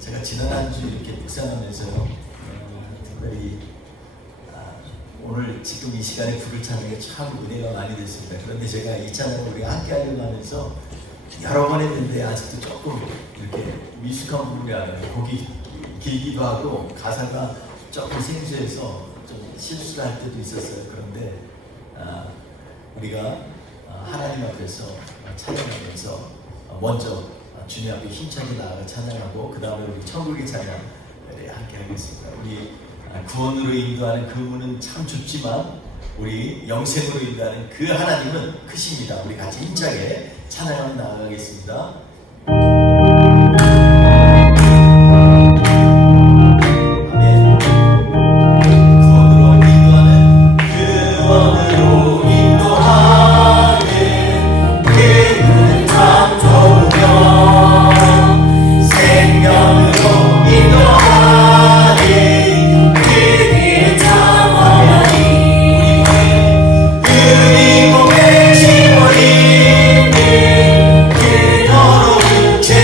제가 지난 한 주 이렇게 묵상하면서요, 특별히 오늘 지금 이 시간에 부를 찬양에 참 은혜가 많이 됐습니다. 그런데 제가 이 찬양을 우리가 함께 하려고 하면서 여러 번 했는데 아직도 조금 이렇게 미숙한 부분이 알아요. 곡이 길기도 하고 가사가 조금 생소해서 좀 실수를 할 때도 있었어요. 그런데 우리가 하나님 앞에서 찬양하면서 먼저 주님 앞에 힘차게 나아가 찬양하고 그 다음에 우리 천국의 찬양 함께 하겠습니다. 우리 구원으로 인도하는 그분은 참 좋지만 우리 영생으로 인도하는 그 하나님은 크십니다. 우리 같이 힘차게 찬양하며 나아가겠습니다. 제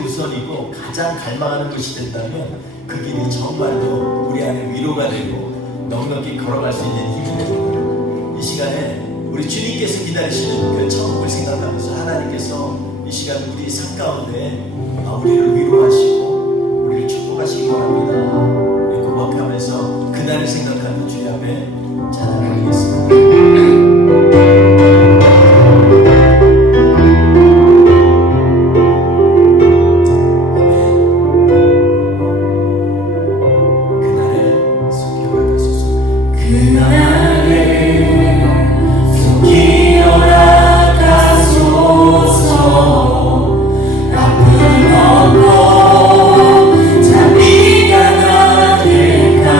최우선이고 가장 갈망하는 것이 된다면 그 길이 정말로 우리 안에 위로가 되고 넉넉히 걸어갈 수 있는 힘이 됩니다. 이 시간에 우리 주님께서 기다리시는 그 천국을 생각하면서 하나님께서 이 시간 우리 삶 가운데 우리를 위로하시고 우리를 축복하시기 원합니다. 고백하면서 그날을 생각하는 주님 앞에 찬양하겠습니다. 자비가 나를까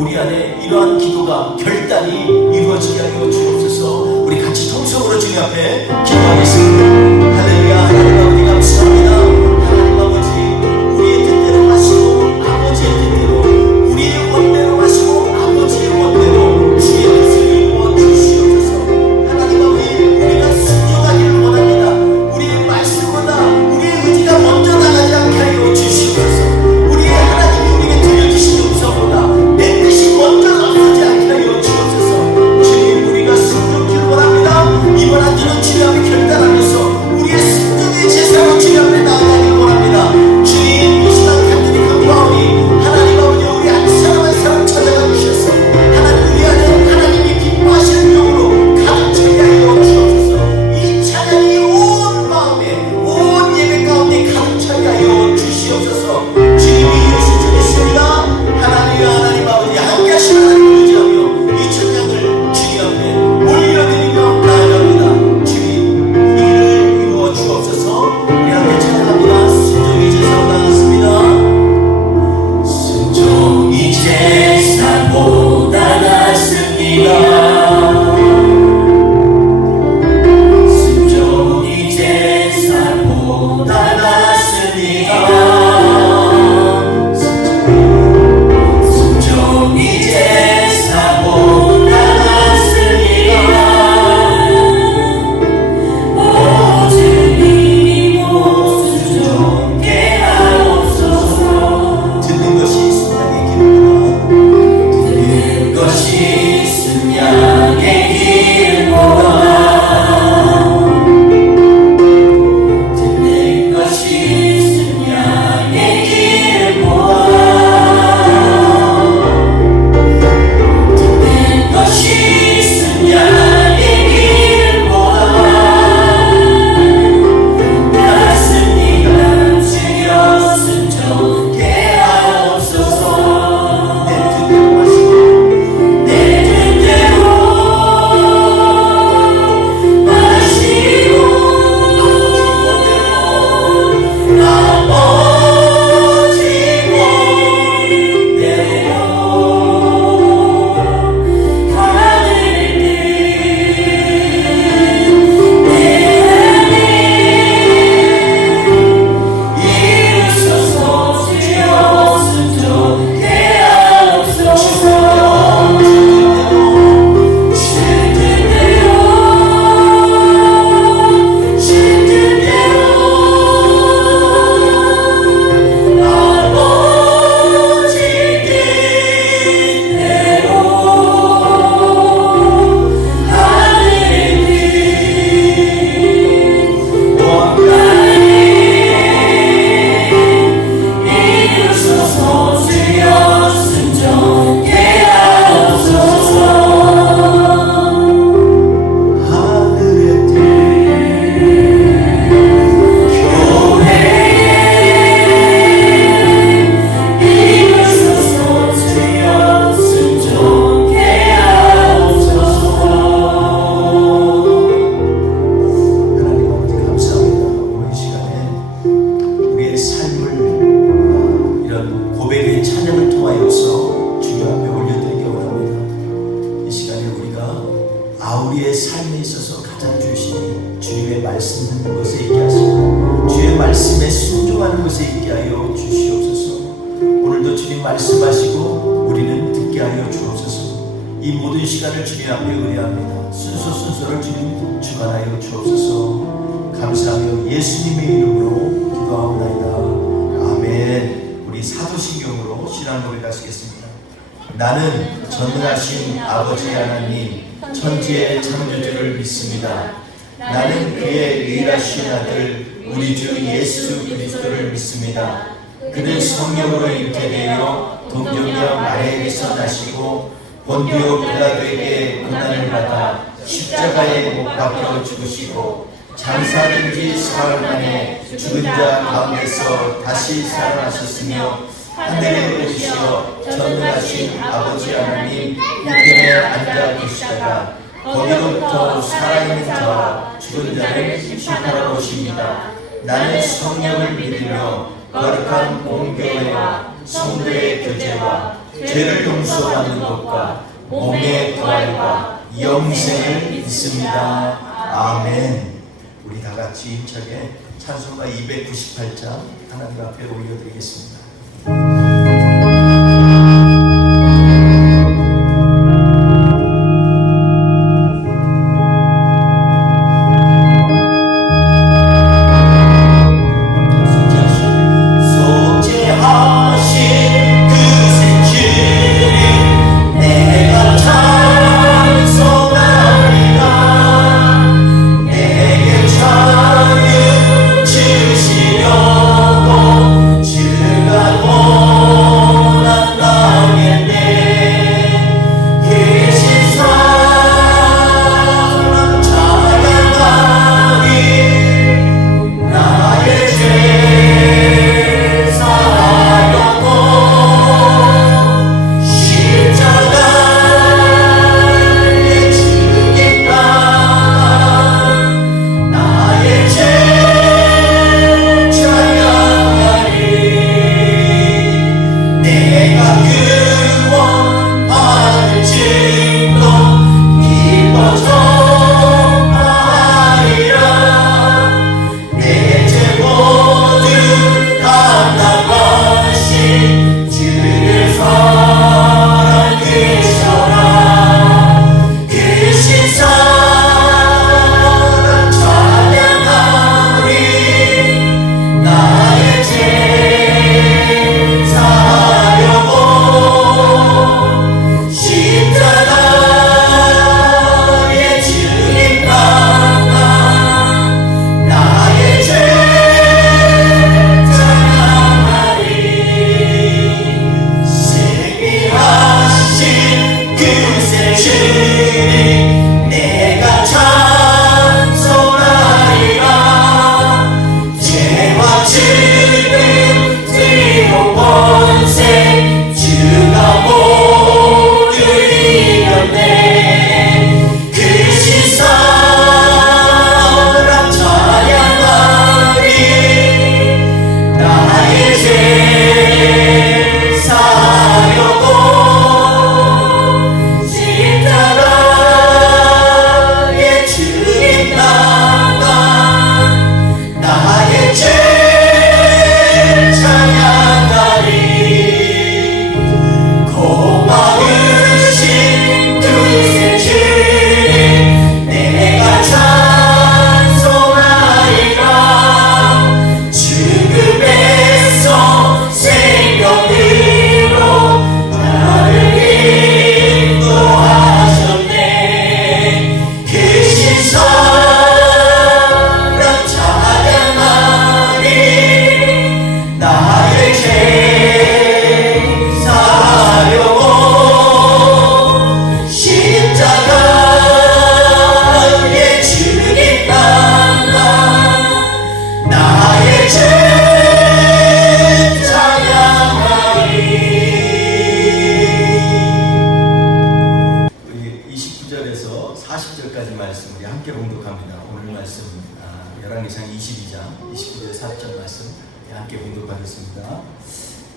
우리 안에 이러한 기도가 결단이 이루어지게 하여 주옵소서. 우리 같이 통성으로 주님 앞에 기도하겠습니다. 할렐루야. 하나님 아버지 감사합니다. 하나님 아버지 우리의 뜻대로 하시고 아버지의 뜻대로 우리의 원대로 하시고 아버지의 원대로 주의 뜻을 이루어 주시옵소서. 하나님 아버지 우리가 순종하기를 원합니다. 우리의 말씀보다 우리의 의지가 먼저 나가지 않게 하여 주시옵소서. 우리의 하나님이 우리에게 들려주신 음성보다 내 뜻이 먼저 나서지 않게 하여 주옵소서. 주님 우리가 순종기를 원합니다. 이번 한 주는 주님 앞에 결단하면서 우리의 순종의 제사로 주님 앞에 나아가기를 원합니다. 주님 이 시간 간절히 간구하오니 하나님 아버지 우리 한 사람 한 사람 찾아가 주셔서 하나님 우리 안에 하나님이 기뻐하시는 영으로 가득 차게 하여 주옵소서. 이 찬양이 온 마음에 온 예배 가운데 가득 차게 하여 주시옵소서. 주님이 이루신 줄 믿습니다. 하나님 아버지 함께 하시는 하나님을 의지하며 이 찬양을 주님 앞에 올려드리며 나아갑니다. 주님 이를 이루어 주옵소서. 우리 함께 찬양합니다. 순종이 제사로 나갔습니다. 순종이 제사보다 낫습니다. 순종이 제사보다 낫습니다. 순종이 제사보다 낫습니다. 오직 순종케 하옵소서. 듣는 것이 순양의 길이구나. 듣는 것이 순양의 길보다 듣는 것이 순양의 길보다 듣는 것이 순양의 길보다 낫습니다. 주여 순종케 하옵소서. 내 뜻대로 하시고 내 뜻대로 하시고 아버지 원대로 하늘을 이루소서. 주여 순종케 하옵소서. 신 뜻대로 아버지 뜻대로 하늘의 뜻 온가에 이루소서. 주여 순종케 하옵소서. 하늘의 뜻 이루소서. 주여 순종케 하옵소서. 하나님 아버지 감사합니다. 오늘 시간에 우리의 삶을 이런 고백의 찬양을 통하여서 주님 앞에 올려드리기 원합니다. 이 시간에 우리가 우리의 삶에 있어서 가장 중심이 주님의 말씀 듣는 것에 있게 하시고 주의 말씀에 순종하는 것에 있게 하여 주시옵소서. 오늘도 주님 말씀하시고 우리는 듣게 하여 주옵소서. 이 모든 시간을 주님 앞에 의뢰합니다. 순서를 주님 주관하여 주옵소서. 감사하며 예수님의 이름으로 기도하옵나이다. 아멘. 우리 사도신경으로 신앙 고백하시겠습니다. 나는 전능하신 아버지 하나님 천지의 창조주를 믿습니다. 나는 그의 유일하신 아들 우리 주 예수 그리스도를 믿습니다. 그는 성령으로 잉태되어 동정녀 마리아에게서 나시고 본디오 빌라도에게 고난을 받아 십자가에 못 박혀 죽으시고 장사된 지 사흘 만에 죽은 자 가운데서 다시 살아나셨으며 하늘에 오르시어 전능하신 아버지 하나님 우편에 앉아 계시다가 거기로부터 살아있는 자와 죽은 자를 심판하러 오십니다. 나는 성령을 믿으며 거룩한 공교회와 성도의 교제와 죄를 용서받는 것과 몸의 부활과 영생을 믿습니다. 아멘. 우리 다 같이 힘차게 찬송가 298장 하나님 앞에 올려드리겠습니다.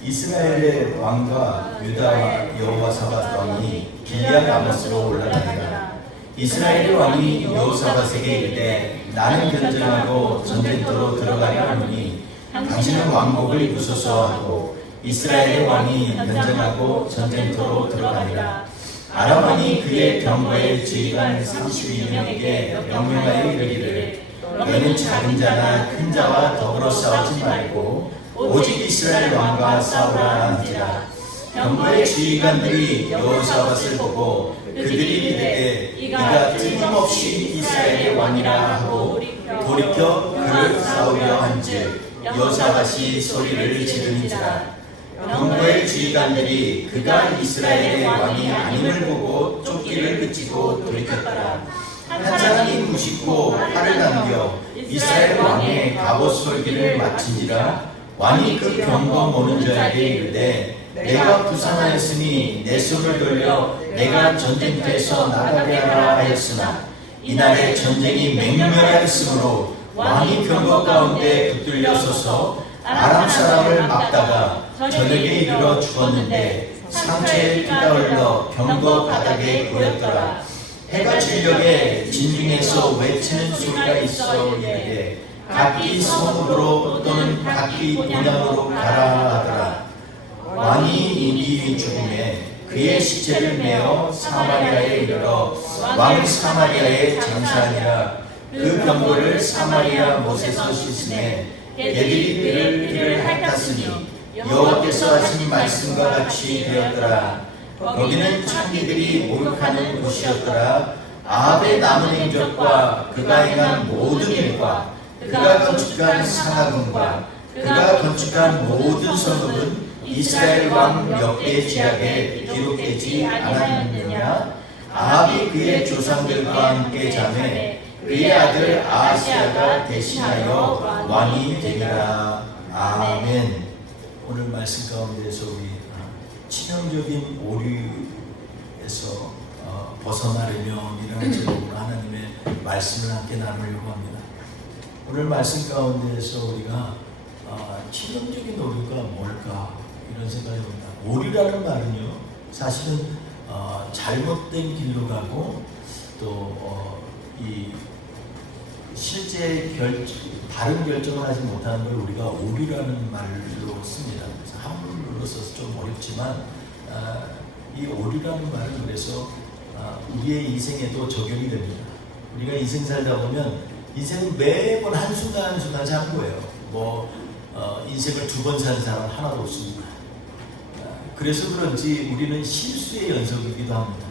이스라엘의 왕과 유다 여호사밧 왕이 길리앗 라모스로 올라가니라. 이스라엘의 왕이 여호사밧에게 이르되 나는 변전하고 전쟁터로 들어가려 하노니 당신은 왕복을 입으소서 하고 이스라엘의 왕이 변전하고 전쟁터로 들어가니라. 아람 왕이 그의 병거의 지휘관 32명에게 명령하여 이르기를 너는 작은 자나 큰 자와 더불어 싸우지 말고 오직 이스라엘 왕과 싸우라 한지라. 병거의 지휘관들이 여호사밧을 보고 그들이 이르되 이가 틀림없이 이스라엘의 왕이라 하고 돌이켜 그를 싸우려 한즉 여호사밧이 소리를 지르니라. 병거의 지휘관들이 그가 이스라엘의 왕이 아님을 보고 쫓기를 그치고 돌이켰더라. 한 사람이 무심코 팔을 당겨 이스라엘 왕의 갑옷 솔기를 마친지라. 왕이 그 병거 모는 자에게 이르되 내가 부상하였으니 내 손을 돌려 내가 전쟁터에서 나가게 하라 하였으나 이날에 전쟁이 맹렬하였으므로 왕이 병거 가운데 붙들려 서서 아람 사람을 막다가 저녁에 이르러 죽었는데 상처에 피가 흘러 병거 바닥에 고였더라. 해가 진녘에 진중에서 외치는 소리가 있어 이르되 각기 성읍으로 또는 각기 본향으로 가라 하더라. 왕이 임기 죽음에 그의 시체를 메어 사마리아에 이르러 왕 사마리아에 장사하니라. 그 병거를 사마리아 못에서 씻음에 개들이 그를 핥았으니 여호와께서 하신 말씀과 같이 되었더라. 거기는 창기들이 목욕하는 곳이었더라. 아합의 남은 행적과 그가 행한 모든 일과 그가 건축한 상하궁과 그가 건축한 모든 성읍은 이스라엘 왕 역대 지략에 기록되지 않았느냐? 아합이 그의 조상들과 함께 자매 그의 아들 아하시아가 대신하여 왕이 되리라. 아멘. 오늘 말씀 가운데서 우리 치명적인 오류에서 벗어나려면 제목으로 하나님의 말씀을 함께 나누려고 합니다. 오늘 말씀 가운데서 우리가 치명적인 오류가 뭘까 이런 생각이 듭니다. 오류라는 말은요, 사실은 잘못된 길로 가고 또 이 실제 바른 결정을 하지 못하는 걸 우리가 오류라는 말로 씁니다. 그래서 한글로 써서 좀 어렵지만 이 오류라는 말은 그래서 우리의 인생에도 적용이 됩니다. 우리가 인생 살다 보면 인생은 매번 한순간 한순간 사는 거예요. 인생을 2번 사는 사람 하나도 없습니다. 그래서 그런지 우리는 실수의 연속이기도 합니다.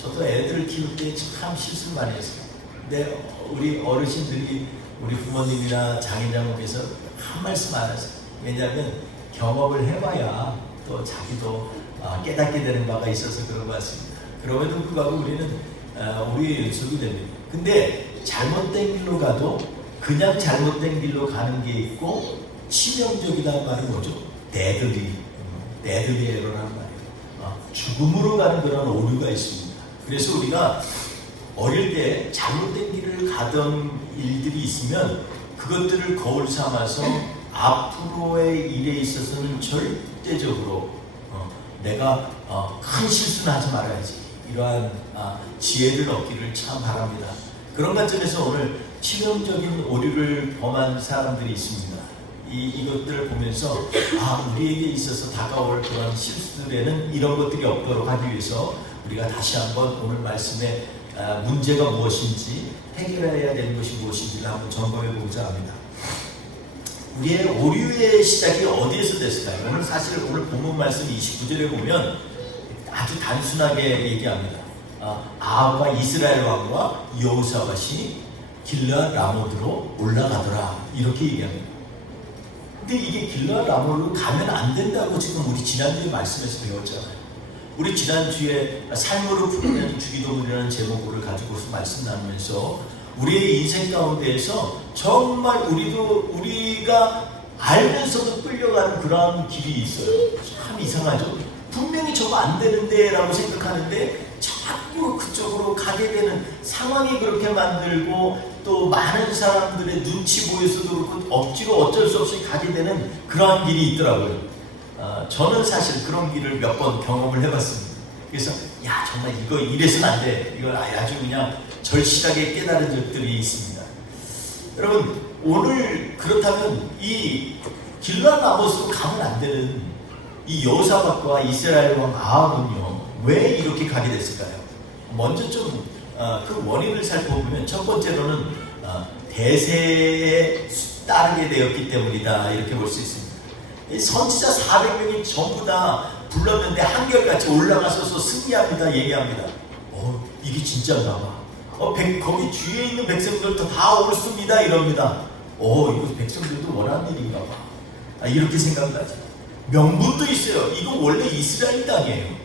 저도 애들을 키울 때 참 실수를 많이 했어요. 근데 우리 어르신들이 우리 부모님이나 장인장모께서 한 말씀 안 하세요. 왜냐하면 경험을 해봐야 또 자기도 깨닫게 되는 바가 있어서 그런 것 같습니다. 그럼에도 불구하고 우리는 우리의 연속이 됩니다. 근데 잘못된 길로 가도 그냥 잘못된 길로 가는 게 있고 치명적이다는 말은 뭐죠? 데들리 에러라는 말이에요. 죽음으로 가는 그런 오류가 있습니다. 그래서 우리가 어릴 때 잘못된 길을 가던 일들이 있으면 그것들을 거울 삼아서 앞으로의 일에 있어서는 절대적으로 내가 큰 실수는 하지 말아야지, 이러한 지혜를 얻기를 참 바랍니다. 그런 관점에서 오늘 치명적인 오류를 범한 사람들이 있습니다. 이것들을 보면서 우리에게 있어서 다가올 그런 실수들에는 이런 것들이 없도록 하기 위해서 우리가 다시 한번 오늘 말씀에 문제가 무엇인지, 해결해야 되는 것이 무엇인지를 한번 점검해 보고자 합니다. 우리의 오류의 시작이 어디에서 됐을까요? 오늘 본문 말씀 29절에 보면 아주 단순하게 얘기합니다. 아합과 이스라엘 왕과 여호사밧이 길르앗 라모드로 올라가더라, 이렇게 얘기합니다. 근데 이게 길르앗 라모드로 가면 안 된다고 지금 우리 지난주에 말씀에서 배웠잖아요. 우리 지난주에 삶으로 풀어내는 주기도문이라는 제목을 가지고서 말씀 나누면서 우리의 인생 가운데에서 정말 우리가 알면서도 끌려가는 그런 길이 있어요. 참 이상하죠? 분명히 저거 안 되는데 라고 생각하는데 자꾸 그쪽으로 가게 되는 상황이 그렇게 만들고, 또 많은 사람들의 눈치 보여서도 그렇고 억지로 어쩔 수 없이 가게 되는 그러한 길이 있더라고요. 저는 사실 그런 길을 몇 번 경험을 해봤습니다. 그래서 정말 이거 이래서는 안 돼, 이걸 아주 그냥 절실하게 깨달은 적들이 있습니다. 여러분, 오늘 그렇다면 이 길르앗 라모스로 가면 안 되는 이 여호사밧과 이스라엘 왕 아합은요, 왜 이렇게 가게 됐을까요? 먼저 좀 그 원인을 살펴보면 첫 번째로는 대세에 따르게 되었기 때문이다, 이렇게 볼 수 있습니다. 선지자 400명이 전부 다 불렀는데 한결같이 올라가서서 승리합니다, 얘기합니다. 이게 진짜인가 봐. 거기 주위에 있는 백성들도 다 옳습니다, 이럽니다. 이거 백성들도 원하는 일인가 봐. 이렇게 생각하죠. 명분도 있어요. 이거 원래 이스라엘 땅이에요.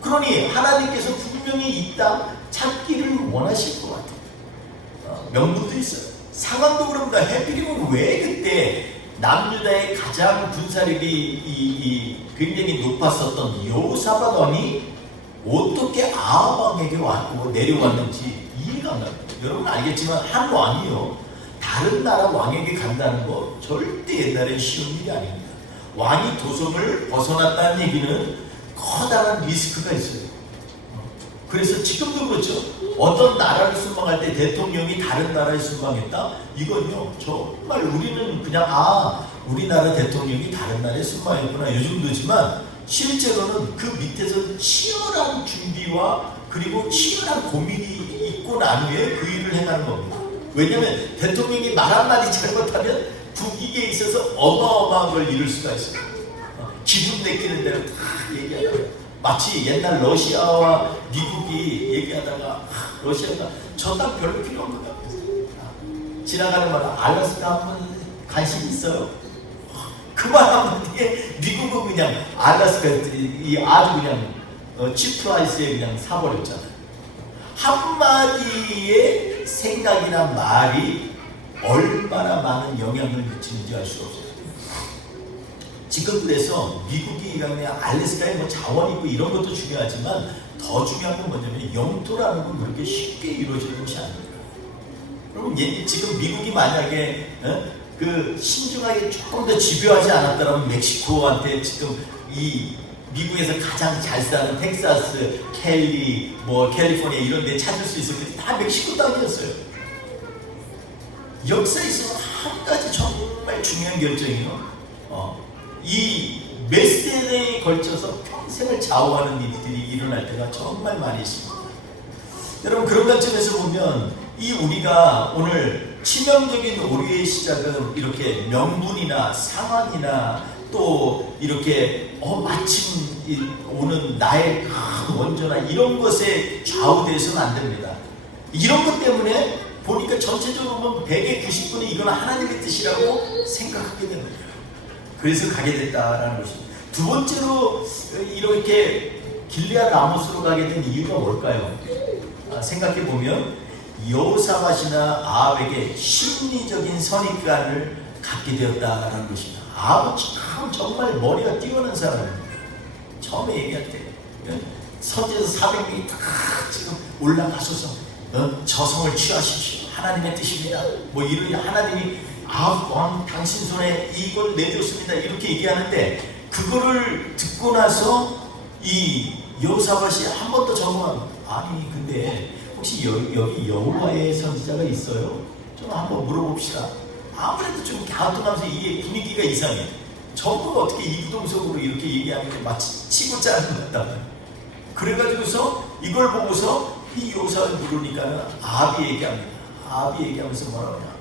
그러니 하나님께서 분명히 이 땅 찾기를 원하실 것 같아요. 명분도 있어요. 상황도 그럽니다. 해필이면 왜 그때 남유다의 가장 군사력이 굉장히 높았었던 여호사밧 왕이 어떻게 아합 왕에게 내려왔는지 이해가 안 갑니다. 여러분 알겠지만 한 왕이요, 다른 나라 왕에게 간다는 거 절대 옛날에 쉬운 일이 아닙니다. 왕이 도성을 벗어났다는 얘기는 커다란 리스크가 있어요. 그래서 지금도 그렇죠. 어떤 나라를 순방할 때 대통령이 다른 나라에 순방했다? 이건요, 정말 우리는 그냥 우리나라 대통령이 다른 나라에 순방했구나 이 정도지만 실제로는 그 밑에서 치열한 준비와 그리고 치열한 고민이 있고 난 후에 그 일을 행하는 겁니다. 왜냐하면 대통령이 말 한마디 잘못하면 국익에 있어서 어마어마한 걸 이룰 수가 있어요. 기분 내키는 대로 다 얘기하다가 마치 옛날 러시아와 미국이 얘기하다가 러시아가 저 땅 별로 필요 없는 것 같아요. 지나가는 말 알래스카 한번 관심 있어요? 그 말 한마디에 미국은 그냥 알래스카 아주 그냥 칩프라이스에 그냥 사버렸잖아요. 한마디의 생각이나 말이 얼마나 많은 영향을 미치는지 알 수 없어요. 지금 그래서 미국이 그냥 알래스카에 뭐 자원 있고 이런 것도 중요하지만 더 중요한 건 뭐냐면 영토라는 건 그렇게 쉽게 이루어지는 것이 아닙니다. 여러분 지금 미국이 만약에 그 신중하게 조금 더 집요하지 않았다면 멕시코한테 지금 이 미국에서 가장 잘 사는 텍사스, 캘리, 뭐 캘리포니아 이런 데 찾을 수 있었는데 다 멕시코 땅이었어요. 역사에 있어서 한 가지 정말 중요한 결정이요. 이 몇 세대에 걸쳐서 평생을 좌우하는 일들이 일어날 때가 정말 많이 있습니다. 여러분 그런 관점에서 보면 이 우리가 오늘 치명적인 오류의 시작은 이렇게 명분이나 상황이나 또 이렇게 마침 오는 나의 큰 원조나 이런 것에 좌우돼서는 안 됩니다. 이런 것 때문에 보니까 전체적으로 보면 100의 90분이 이건 하나님의 뜻이라고 생각하게 됩니다. 그래서 가게 됐다라는 것입니다. 두 번째로 이렇게 길르앗 라모스로 가게 된 이유가 뭘까요? 생각해 보면 여호사밧이나 아합에게 심리적인 선입관을 갖게 되었다라는 것입니다. 아합은 참 정말 머리가 뛰어난 사람입니다. 처음에 얘기할 때 선지에서 400명이 다 지금 올라가셔서 저성을 취하십시오. 하나님의 뜻입니다. 뭐 이런 하나님이 아합 왕 당신 손에 이걸 내줬습니다. 이렇게 얘기하는데 그거를 듣고 나서 이 여호사밧이 한 번 더 점검합니다. 아니 근데 혹시 여기 여호와의 선지자가 있어요? 좀 한번 물어봅시다. 아무래도 좀 갸우뚱하면서 이게 분위기가 이상해. 전부가 어떻게 이구동성으로 이렇게 얘기하는 게 마치 치고 짜는 것 같다. 그래가지고서 이걸 보고서 이 여호사밧이 물으니까는 아합이 얘기합니다. 아합이 얘기하면서 뭐라고 하냐.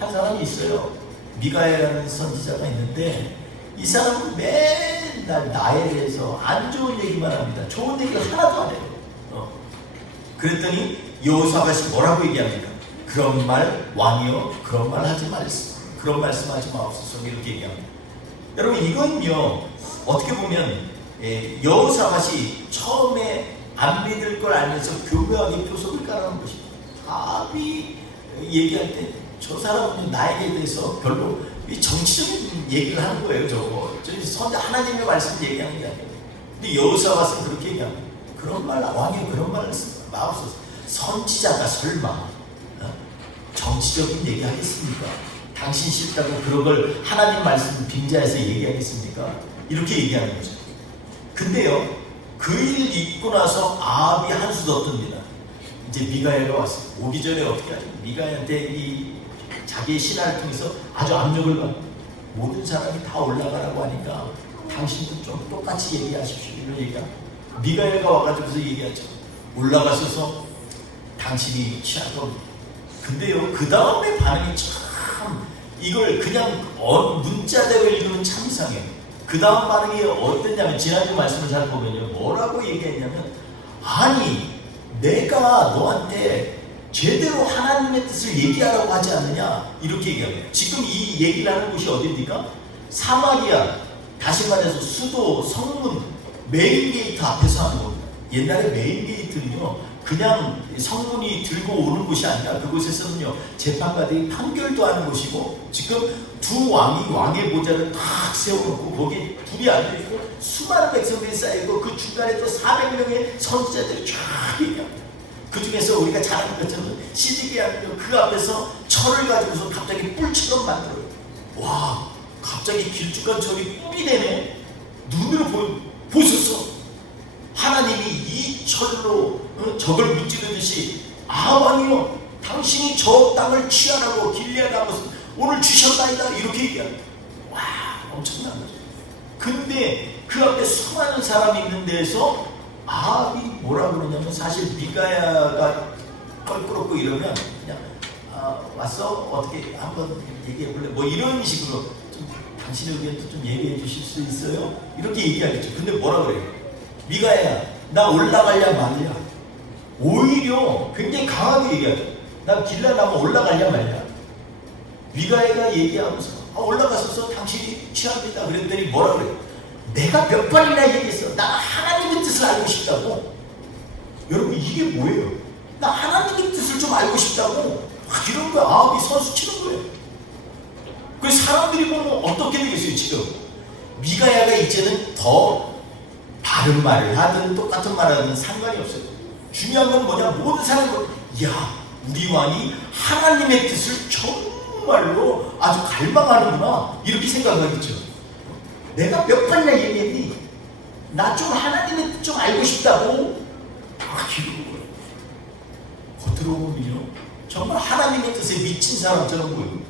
한 사람이 있어요. 미가야라는 선지자가 있는데 이 사람은 맨날 나에 대해서 안 좋은 얘기만 합니다. 좋은 얘기를 하나도 안 해요. 그랬더니 여호사밧이 뭐라고 얘기합니까? 그런 말 왕이요 그런 말 하지 말씀 그런 말씀하지 마옵소서 이렇게 얘기합니다. 여러분 이건요 어떻게 보면 여호사밧이 처음에 안 믿을 걸 알면서 교묘하게 표석을 깔아놓은 것입니다. 아합이 얘기할 때 저 사람은 나에게 대해서 별로 정치적인 얘기를 하는 거예요. 저거 하나님의 말씀 얘기하는 게 아니에요. 근데 여호사밧은 그렇게 얘기합니다. 그런 말 왕이 그런 말을 마옵소서. 선지자가 설마 정치적인 얘기 하겠습니까? 당신 싫다고 그런 걸 하나님 말씀 빙자해서 얘기하겠습니까? 이렇게 얘기하는 거죠. 근데요 그 일 있고 나서 아합이 한수 더 뜹니다. 이제 미가야가 왔어요. 오기 전에 어떻게 하죠? 미가야한테 자기의 신하를 통해서 아주 압력을 받고 모든 사람이 다 올라가라고 하니까 당신도 좀 똑같이 얘기하십시오. 이런 얘기가 미가야가 와가지고서 얘기하죠. 올라가셔서 당신이 취할 겁니다. 근데요 그 다음에 반응이 참 이걸 그냥 문자대로 읽으면 참 이상해요. 그 다음 반응이 어땠냐면 지난주 말씀을 잘 보면요 뭐라고 얘기했냐면 아니 내가 너한테 제대로 하나님의 뜻을 얘기하라고 하지 않느냐 이렇게 얘기합니다. 지금 이 얘기를 하는 곳이 어디입니까? 사마리아 다시 말해서 수도 성문 메인 게이트 앞에서 하는 겁니다. 옛날에 메인 게이트는요 그냥 성문이 들고 오는 곳이 아니라 그곳에서는요 재판관들이 판결도 하는 곳이고 지금 두 왕이 왕의 보좌를 탁 세워놓고 거기에 둘이 앉아있고 수많은 백성들이 쌓이고 그 중간에 또 400명의 선지자들이 쫙 얘기합니다. 그 중에서 우리가 잘 아는 것처럼 시드기야는요 그 앞에서 철을 가지고서 갑자기 뿔처럼 만들어요. 와 갑자기 길쭉한 철이 뿔이 되네. 눈으로 보여 보소서, 하나님이 이 철로 적을 무찌르듯이 아방이여 당신이 저 땅을 취하라고 길리앗 아버지 오늘 주셨나이다 이렇게 얘기하는 거예요. 와, 엄청난 거죠. 근데 그 앞에 수많은 사람이 있는 데에서 아합이 뭐라 그러냐면, 사실 미가야가 껄끄럽고 이러면 그냥 왔어? 어떻게 한번 얘기해 볼래? 뭐 이런 식으로 좀 당신의 의견도 좀 얘기해 주실 수 있어요? 이렇게 얘기하겠죠. 근데 뭐라 그래요? 미가야, 나 올라갈냐 말냐? 오히려 굉장히 강하게 얘기하죠. 나 길라 나면 올라갈냐 말냐? 미가야가 얘기하면서 올라가서서 당신이 취합니다. 그랬더니 뭐라 그래요? 내가 몇 번이나 얘기했어. 나 하나님의 뜻을 알고 싶다고. 여러분, 이게 뭐예요? 나 하나님의 뜻을 좀 알고 싶다고. 이런 거야. 아합이 선수 치는 거예요. 그래서 사람들이 보면 어떻게 되겠어요? 지금 미가야가 이제는 더 바른 말을 하든 똑같은 말을 하든 상관이 없어요. 중요한 건 뭐냐? 모든 사람은 야, 우리 왕이 하나님의 뜻을 정말로 아주 갈망하는구나 이렇게 생각하겠죠. 내가 몇 번이나 얘기했니? 나 좀 하나님의 뜻 좀 알고 싶다고. 이런 거예요. 겉으로 보면요, 정말 하나님의 뜻에 미친 사람처럼 보여요.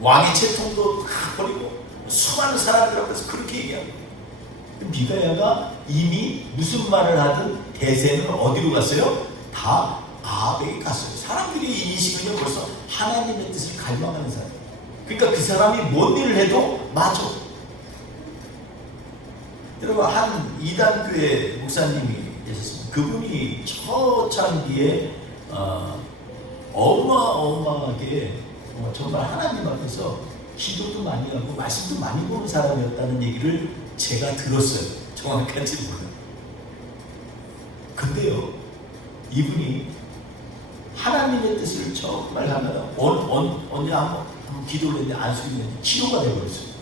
왕의 채통도 다 버리고 수많은 사람들 앞에서 그렇게 얘기하는 거예요. 미가야가 이미 무슨 말을 하든 대세는 어디로 갔어요? 다 아합에게 갔어요. 사람들이 이 인식은요, 벌써 하나님의 뜻을 갈망하는 사람. 그러니까 그 사람이 뭔 일을 해도 맞아. 여러분, 한 이단교회 목사님이 계셨습니다. 그분이 초창기에 어마어마하게 정말 하나님 앞에서 기도도 많이 하고 말씀도 많이 보는 사람이었다는 얘기를 제가 들었어요. 정확한지 몰라요. 근데요, 이분이 하나님의 뜻을 정말 하다가 언제 한번 기도를 했는데 안수를 했는데 치료가 되어버렸어요.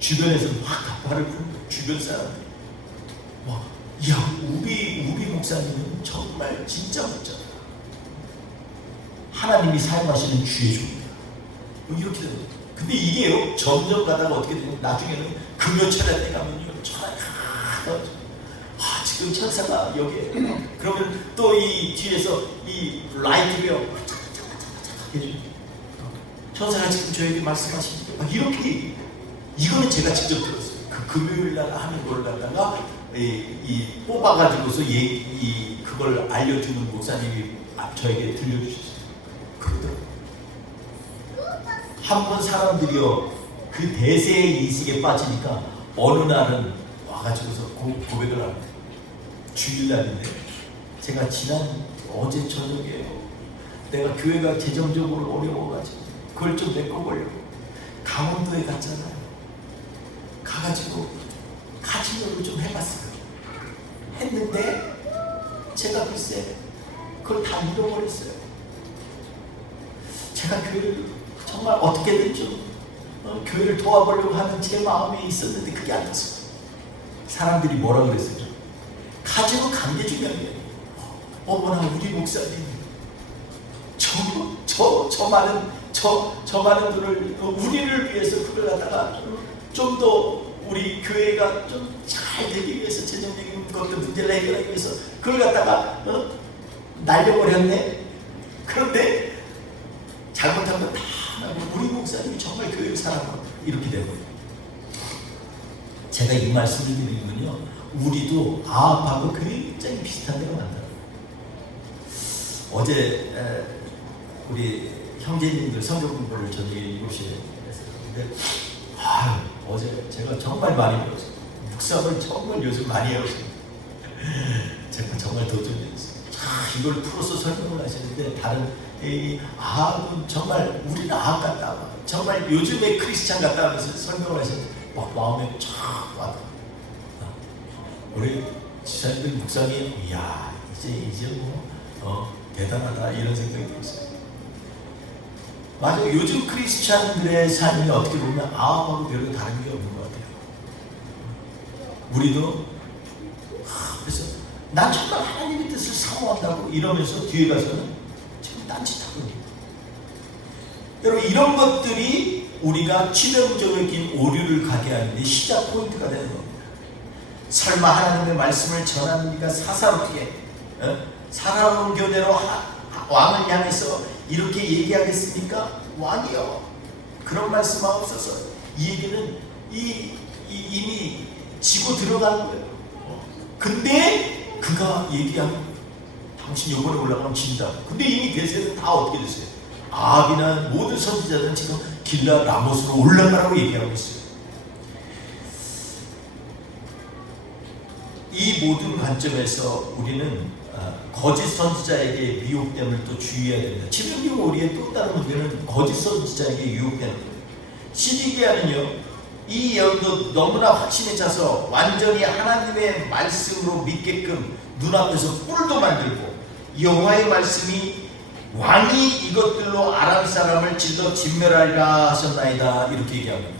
주변에서 막 갑발을 부르고 주변 사람들이 막, 야, 우리 목사님은 정말 진짜 목자다. 하나님이 사용하시는 주의 종이다. 뭐 이렇게 되는 거예요. 근데 이게요, 점점 가다가 어떻게 되냐면 나중에는 금요철에 때 가면요, 지금 천사가 여기에 그러면 또 이 뒤에서 이 라이트가 해줘요. 천사가 지금 저에게 말씀하시니까 막 이렇게. 이거는 제가 직접 들었어요. 그 금요일 날 하는 걸 갖다가 뽑아가지고서 그걸 알려주는 목사님이 저에게 들려주셨어요. 그러더라고요. 한 번 사람들이요, 그 대세의 인식에 빠지니까 어느 날은 와가지고서 고백을 합니다. 주일날인데 제가 어제 저녁에 내가 교회가 재정적으로 어려워가지고 그걸 좀 메꿔보려고 강원도에 갔잖아요. 가가지고 가지려고 좀 해봤어요. 했는데 제가 글쎄 그걸 다 잃어버렸어요. 제가 교회를 정말 어떻게든 좀 교회를 도와보려고 하는 제 마음이 있었는데 그게 안 됐어요. 사람들이 뭐라 그랬어요? 가지고 간 게 중요한 게 어머나 우리 목사님 저 많은 돈을 우리를 위해서 그걸 갖다가 좀 더 우리 교회가 좀 잘 되기 위해서 재정적인 것도 문제를 해결하기 위해서 그걸 갖다가 날려버렸네. 그런데 잘못하면 다 우리 목사님이 정말 교회를 사랑하고 이렇게 되고, 제가 이 말씀을 드리면요, 우리도 아합하고 굉장히 비슷한 데가 많다. 어제 우리 형제님들 성경 공부를 저녁에 7시에 했었는데 어제 제가 정말 많이 배웠어요. 묵상을 정말 요즘 많이 해왔어요. 제가 정말 도전했어요. 이걸 풀어서 설명을 하시는데 다른 아합은 정말 우리는 아합 같다, 정말 요즘의 크리스찬 같다 하면서 설명을 하시는데 막 마음에 쫙 와닿아. 우리 지사님들 묵상이 이야 이제 뭐 대단하다 이런 생각이 들었어요. 맞아요. 요즘 크리스찬들의 삶이 어떻게 보면 아합하고 별로 다른 게 없는 것 같아요. 우리도 그래서 난 정말 하나님의 뜻을 사모한다고 이러면서 뒤에 가서는 지금 딴짓하고 있는 거예요. 여러분, 이런 것들이 우리가 치명적인 오류를 가게 하는 데 시작 포인트가 되는 겁니다. 설마 하나님의 말씀을 전하는 이가 사사롭게 사사로운 교대로 왕을 향해서 이렇게 얘기하겠습니까? 왕이요, 그런 말씀 없어서 이 얘기는 이미 지고 들어가는 거예요. 근데 그가 얘기하는 거예요. 당신 요번에 올라가면 진다. 근데 이미 대세는 다 어떻게 됐어요? 아합이나 모든 선지자들은 지금 길라 라못으로 올라가라고 얘기하고 있어요. 이 모든 관점에서 우리는 거짓 선지자에게 미혹됨을 또 주의해야 됩니다. 지금 우리의 또 다른 문제는 거짓 선지자에게 유혹되는 거예요. 시디기야는요, 이 예언도 너무나 확신에 차서 완전히 하나님의 말씀으로 믿게끔 눈앞에서 뿔도 만들고, 여호와의 말씀이 왕이 이것들로 아람 사람을 찔러 진멸하리라 하셨나이다, 이렇게 얘기합니다.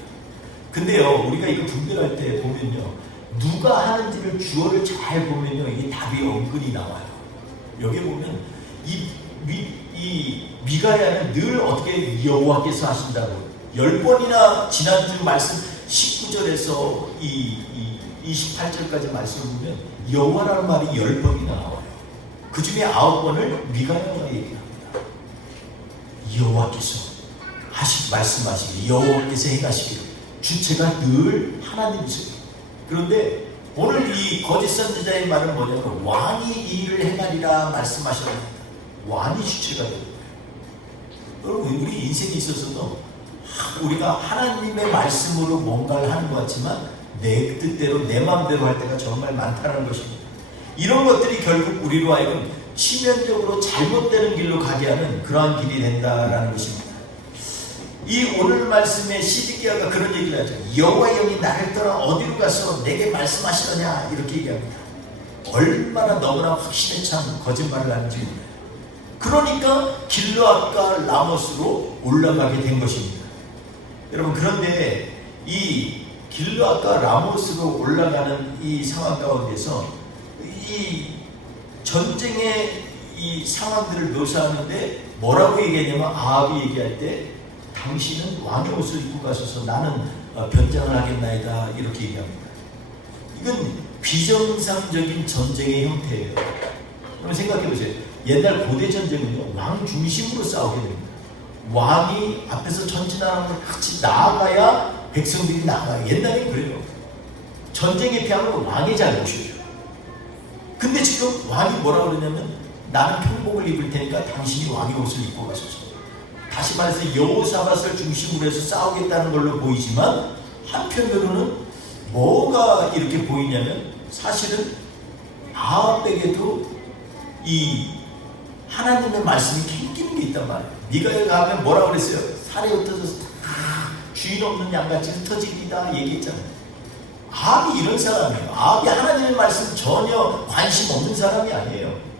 근데요, 우리가 이거 분별할 때 보면요, 누가 하는지를 주어를 잘 보면요, 이게 답이 은근히 나와요. 여기 보면 이 미가야는 늘 어떻게 여호와께서 하신다고 10번이나 지난주 말씀 19절에서 이 28절까지 말씀을 보면 여호와라는 말이 10번이나 나와요. 그 중에 9번을 미가야가 얘기합니다. 여호와께서 말씀하시기를, 여호와께서 행하시기를, 주체가 늘 하나님이세요. 그런데 오늘 이 거짓 선지자의 말은 뭐냐면 왕이 이 일을 행하리라 말씀하셨습니다. 왕이 주체가 됩니다. 여러분, 우리 인생에 있어서도 우리가 하나님의 말씀으로 뭔가를 하는 것 같지만 내 뜻대로 내 마음대로 할 때가 정말 많다는 것입니다. 이런 것들이 결국 우리로 하여금 치명적으로 잘못되는 길로 가게 하는 그러한 길이 된다라는 것입니다. 이 오늘 말씀에 시드기야가 그런 얘기를 하죠. 여호와의 영이 나를 떠나 어디로 가서 내게 말씀하시더냐, 이렇게 얘기합니다. 얼마나 너무나 확신에 찬 거짓말을 하는지 몰라요. 그러니까 길르앗과 라못으로 올라가게 된 것입니다. 여러분, 그런데 이 길르앗과 라못으로 올라가는 이 상황 가운데서 이 전쟁의 이 상황들을 묘사하는데 뭐라고 얘기하냐면, 아합이 얘기할 때 당신은 왕의 옷을 입고 가셔서 나는 변장을 하겠나이다, 이렇게 얘기합니다. 이건 비정상적인 전쟁의 형태예요. 그럼 생각해 보세요. 옛날 고대 전쟁은요, 왕 중심으로 싸우게 됩니다. 왕이 앞에서 전진하는 걸 같이 나아가야 백성들이 나아가요. 옛날엔 그래요. 전쟁에 피하면 왕의 잘못이에요. 근데 지금 왕이 뭐라 그러냐면, 나는 평복을 입을 테니까 당신이 왕의 옷을 입고 가소서. 다시 말해서 여호사밧을 중심으로 해서 싸우겠다는 걸로 보이지만, 한편으로는 뭐가 이렇게 보이냐면, 사실은 아합에게도 이 하나님의 말씀이 캥기는 게 있단 말이에요. 네가 가면 뭐라 그랬어요? 살에 흩어져서 주인 없는 양같이 흩어지리다 얘기했잖아요. 아합이 이런 사람이에요. 아합이 하나님의 말씀 전혀 관심 없는 사람이 아니에요.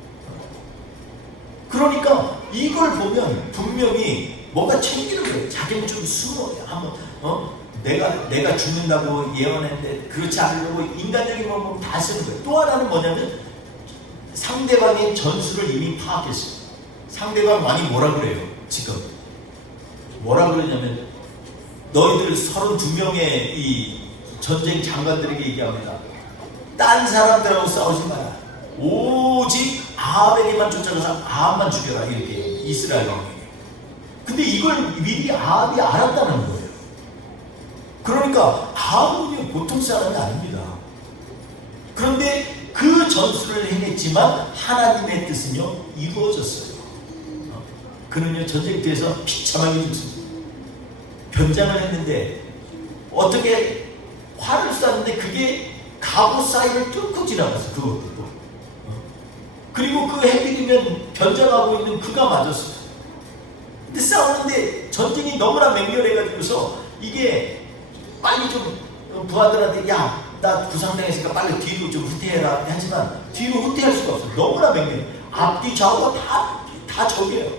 그러니까 이걸 보면 분명히 뭔가 챙기는 거예요. 자기는 좀 숨어. 한번 내가 죽는다고 예언했는데 그렇지 않으려고 인간적인 방법 다 쓰는 거예요. 또 하나는 뭐냐면, 상대방의 전술을 이미 파악했어요. 상대방 왕이 뭐라 그래요? 지금 뭐라 그러냐면, 너희들 32명의 이 전쟁 장관들에게 얘기합니다. 딴 사람들하고 싸우지 마라. 오직 아합에게만 쫓아가서 아합만 죽여라, 이렇게 이스라엘 왕에게. 근데 이걸 미리 아합이 알았다는 거예요. 그러니까 아합은 보통 사람이 아닙니다. 그런데 그 전술을 행했지만 하나님의 뜻은요, 이루어졌어요. 그는요, 전쟁터에서 비참하게 죽습니다. 변장을 했는데 어떻게 활을 쐈는데 그게 갑옷 사이를 뚫고 지나갔어. 그것도. 그리고 그 해필이면 변장하고 있는 그가 맞았어요. 근데 싸우는데 전쟁이 너무나 맹렬해가지고서 이게 빨리 좀 부하들한테, 야, 나 부상당했으니까 빨리 뒤로 좀 후퇴해라 하지만 뒤로 후퇴할 수가 없어. 너무나 맹렬해. 앞뒤 좌우가 다 적이에요.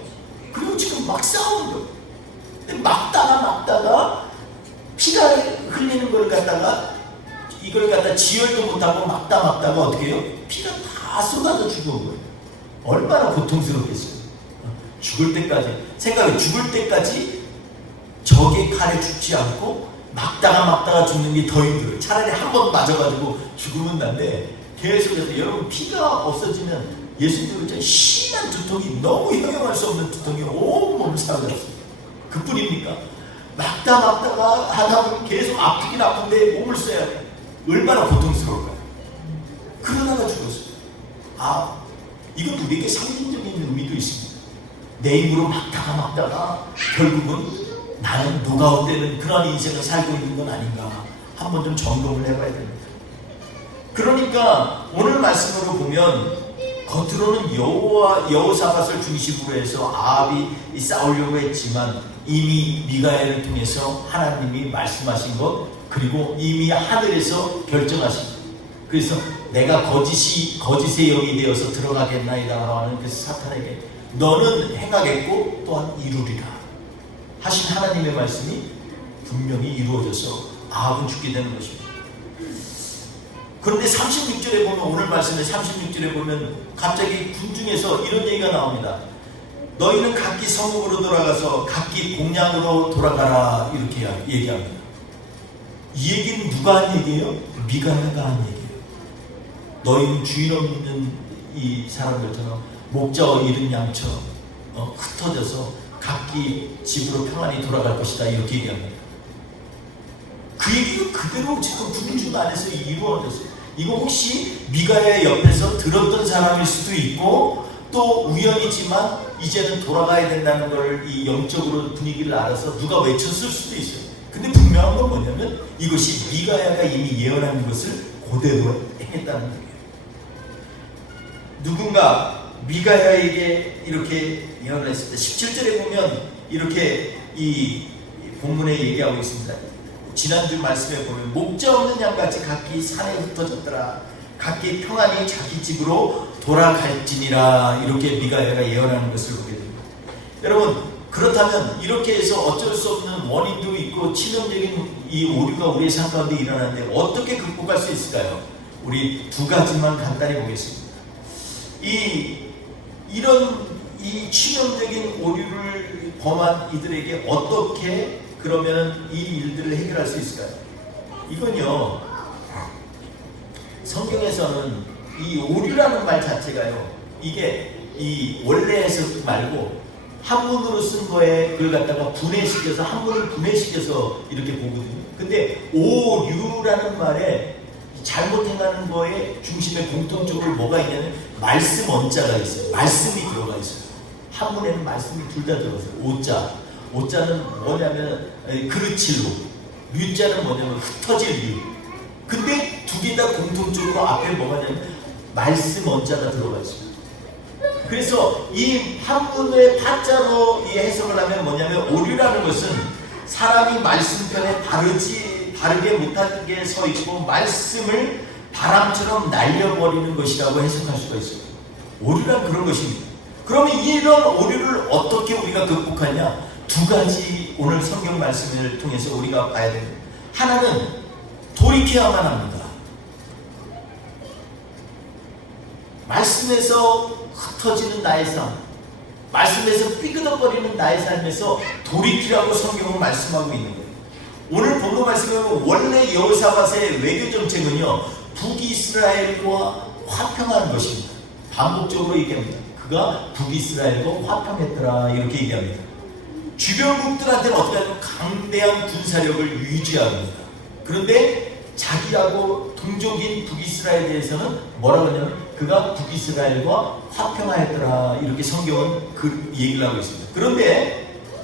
그리고 지금 막 싸우는 거예요. 근데 막다가 피가 흘리는 걸 갖다가 이걸 갖다 지혈도 못하고 막다가 어떻게 해요? 피가 다 쏟아져 죽은 거예요. 얼마나 고통스럽겠어요. 죽을 때까지, 생각해, 죽을 때까지 적의 칼에 죽지 않고 막다가 죽는 게 더 힘들어요. 차라리 한 번 맞아가지고 죽으면 난데 계속해서 여러분 피가 없어지면 예수님은 심한 두통이 너무 형용할 수 없는 두통이 온몸을 사로잡습니다. 그뿐입니까? 막다가 하다 보면 계속 아프긴 아픈데 몸을 써야 돼. 얼마나 고통스러울까요? 그러다가 죽었어요. 아, 이건 우리에게 상징적인 의미도 있습니다. 내 힘으로 막다가 결국은 나는 노가웃되는 그런 인생을 살고 있는 건 아닌가 한번 좀 점검을 해봐야 됩니다. 그러니까 오늘 말씀으로 보면 겉으로는 여호사밧을 중심으로 해서 아합이 싸우려고 했지만 이미 미가야를 통해서 하나님이 말씀하신 것, 그리고 이미 하늘에서 결정하신 것. 그래서 내가 거짓의 영이 되어서 들어가겠나이다 하는 그 사탄에게 너는 행하겠고 또한 이루리라 하신 하나님의 말씀이 분명히 이루어져서 아합은 죽게 되는 것입니다. 그런데 36절에 보면, 오늘 말씀의 36절에 보면 갑자기 군중에서 이런 얘기가 나옵니다. 너희는 각기 성읍으로 돌아가서 각기 공양으로 돌아가라, 이렇게 얘기합니다. 이 얘기는 누가 한 얘기예요? 미가야가 한 얘기예요. 너희는 주인 없는 이 사람들처럼 목자와 잃은 양처럼 흩어져서 각기 집으로 평안히 돌아갈 것이다, 이렇게 얘기합니다. 그 얘기가 그대로 지금 군중 안에서 이루어졌어요. 이거 혹시 미가야 옆에서 들었던 사람일 수도 있고, 또 우연이지만 이제는 돌아가야 된다는 걸 이 영적으로 분위기를 알아서 누가 외쳤을 수도 있어요. 근데 분명한 건 뭐냐면 이것이 미가야가 이미 예언한 것을 그대로 행했다는 거예요. 누군가 미가야에게 이렇게 예언을 했을 때 17절에 보면 이렇게 이 본문에 얘기하고 있습니다. 지난주 말씀에 보면 목자 없는 양같이 각기 산에 흩어졌더라. 각기 평안히 자기 집으로 돌아갈지니라. 이렇게 미가야가 예언하는 것을 보게 됩니다. 여러분, 그렇다면 이렇게 해서 어쩔 수 없는 원인도 있고 치명적인 이 오류가 우리의 삶 가운데 일어나는데 어떻게 극복할 수 있을까요? 우리 두 가지만 간단히 보겠습니다. 이런 치명적인 오류를 범한 이들에게 어떻게 그러면 이 일들을 해결할 수 있을까요? 이건요, 성경에서는 이 오류라는 말 자체가요, 이게 이 원래 해석 말고 한문으로 쓴 거에 그걸 갖다가 분해시켜서, 한문을 분해시켜서 이렇게 보거든요. 근데 오류라는 말에 잘못 행하는 거에 중심에 공통적으로 뭐가 있냐면 말씀 원자가 있어요. 말씀이 들어가 있어요. 한문에는 말씀이 둘 다 들어가요. 오자는 뭐냐면 그르칠로, 류자는 뭐냐면 흩어질 류. 근데 두 개 다 공통적으로 앞에 뭐가 있냐면 말씀 원자가 들어가 있어요. 그래서 이 한문의 타자로 이 해석을 하면 뭐냐면 오류라는 것은 사람이 말씀편에 바르게 못하게 서 있고 말씀을 바람처럼 날려버리는 것이라고 해석할 수가 있어요. 오류란 그런 것입니다. 그러면 이런 오류를 어떻게 우리가 극복하냐? 두 가지 오늘 성경 말씀을 통해서 우리가 봐야 됩니다. 하나는 돌이켜야만 합니다. 말씀에서 흩어지는 나의 삶, 말씀에서 삐그덕거리는 나의 삶에서 돌이키라고 성경은 말씀하고 있는 거예요. 오늘 본문 말씀에 보면 원래 여호사밧의 외교 정책은요, 북이스라엘과 화평하는 것입니다. 반복적으로 얘기합니다. 그가 북이스라엘과 화평했더라, 이렇게 얘기합니다. 주변국들한테는 어떻게 하냐면 강대한 군사력을 유지합니다. 그런데 자기하고 동족인 북이스라엘에 대해서는 뭐라고 하냐면 그가 북이스라엘과 화평하였더라, 이렇게 성경은 그 얘기를 하고 있습니다.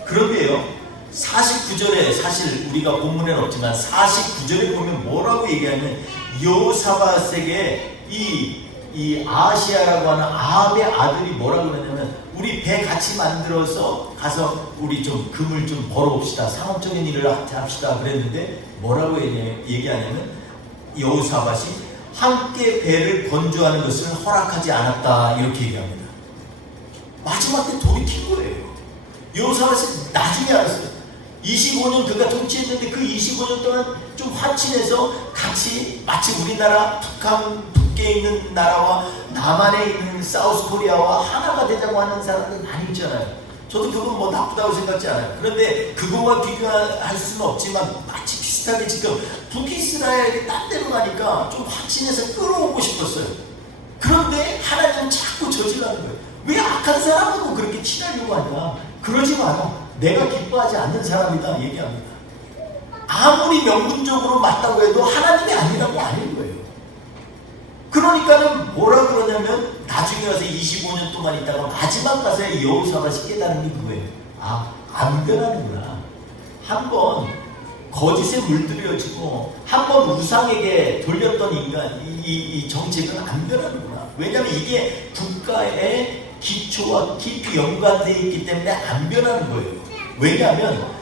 그런데요, 49절에 사실 우리가 본문에는 없지만 49절에 보면 뭐라고 얘기하면 여호사밧에게 이 아시아라고 하는 아합의 아들이 뭐라고 그러냐면 우리 배 같이 만들어서 가서 우리 좀 금을 좀 벌어봅시다, 상업적인 일을 합시다 그랬는데 뭐라고 얘기하냐면 여호사밧이 함께 배를 건조하는 것을 허락하지 않았다, 이렇게 얘기합니다. 마지막 때 돌이킨 거예요. 여호사밧이 나중에 알았어요. 25년 그가 통치했는데 그 25년 동안 좀 화친해서 같이 마치 우리나라 북에 있는 나라와 남한에 있는 사우스 코리아와 하나가 되자고 하는 사람들 많이 있잖아요. 저도 그건 뭐 나쁘다고 생각지 않아요. 그런데 그거와 비교할 수는 없지만 마치 비슷하게 지금 북이스라엘이 딴 데로 가니까 좀 확신해서 끌어오고 싶었어요. 그런데 하나님은 자꾸 저질하는 거예요. 왜 악한 사람하고 그렇게 친하려고 하냐? 그러지 마라. 내가 기뻐하지 않는 사람이다 얘기합니다. 아무리 명분적으로 맞다고 해도 하나님이 아니라고 아닌 거예요. 그러니까는 뭐라 그러냐면 나중에 와서 25년 동안 있다가 마지막 가서의 여호사밧이 깨달은 게 그거예요. 아, 안 변하는구나. 한번 거짓에 물들여지고 한번 우상에게 돌렸던 인간 이 정책은 안 변하는구나. 왜냐하면 이게 국가의 기초와 깊이 연관되어 있기 때문에 안 변하는 거예요. 왜냐하면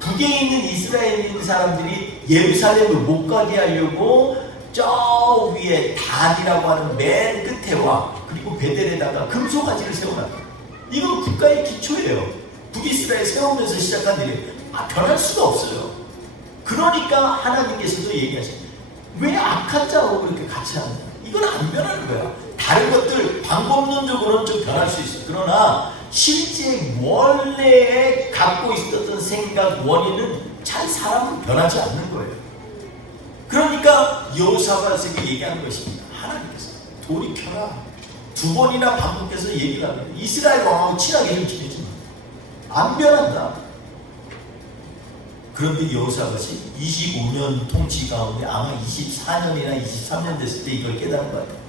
북에 있는 이스라엘에 있는 사람들이 예루살렘을 못 가게 하려고 저 위에 단이라고 하는 맨 끝에와 그리고 베델에다가 금송아지를 세워놨다. 이건 국가의 기초예요. 북이스라엘 세우면서 시작한 일이에요. 변할 수가 없어요. 그러니까 하나님께서도 얘기하십니다. 왜 악한 자하고 그렇게 같이 하느냐? 이건 안 변하는 거야. 다른 것들 방법론적으로는 좀 변할 수 있어. 그러나 실제 원래에 갖고 있었던 생각 원인은 잘 사람은 변하지 않는 거예요. 그러니까 여호사밧에게 얘기하는 것입니다. 하나님께서 돌이켜라. 두 번이나 반복해서 얘기를 합니다. 이스라엘 왕하고 친하게 좀 지내지 마. 안 변한다. 그런데 여호사밧이 25년 통치 가운데 아마 24년이나 23년 됐을 때 이걸 깨달은 것 같아요.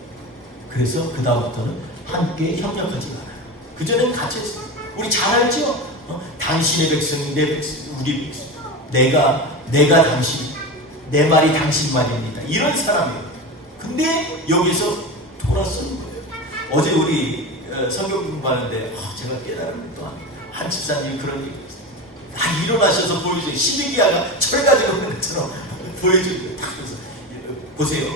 그래서 그 다음부터는 함께 협력하지 말아요. 그전에는 같이 했어요. 우리 잘 알죠? 당신의 백성, 내 백성, 우리 백성. 내가 당신, 내 말이 당신 말입니다. 이런 사람이에요. 근데 여기서 돌아서는 거예요. 어제 우리 성경 공부하는데 제가 깨달은 또한 한 집사님이 그런 얘기 했어요. 일어나셔서 보여줘요. 시드기야가 철 가지고 있는 것처럼 보여줘요. 딱 그래서 보세요.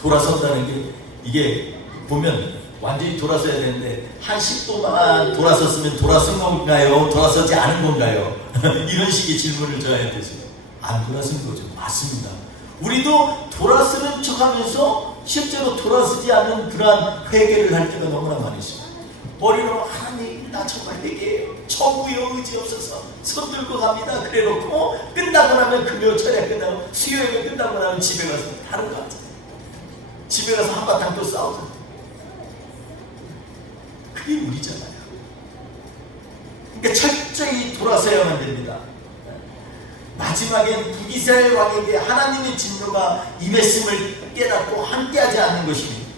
돌아선다는 게 이게 보면 완전히 돌아서야 되는데 한 10도만 돌아섰으면 돌아선 건가요? 돌아서지 않은 건가요? 이런 식의 질문을 저한테 했어요. 안 돌아선 거죠. 맞습니다. 우리도 돌아서는 척하면서 실제로 돌아서지 않은 그러한 회개를 할 때가 너무나 많이 있습니다. 머리로 하나님 나 정말 회개해요. 천국에 의지 없어서 손 들고 갑니다. 그래놓고 끝나고 나면 금요 철야 끝나고 수요일에 끝나고 나면 집에 가서 다른 거 같아요. 집에 가서 한바탕 또 싸우잖아요. 그게 우리잖아요. 그러니까 철저히 돌아서야만 됩니다. 마지막엔 북이스라엘 왕에게 하나님의 진노가 임했음을 깨닫고 함께하지 않는 것입니다.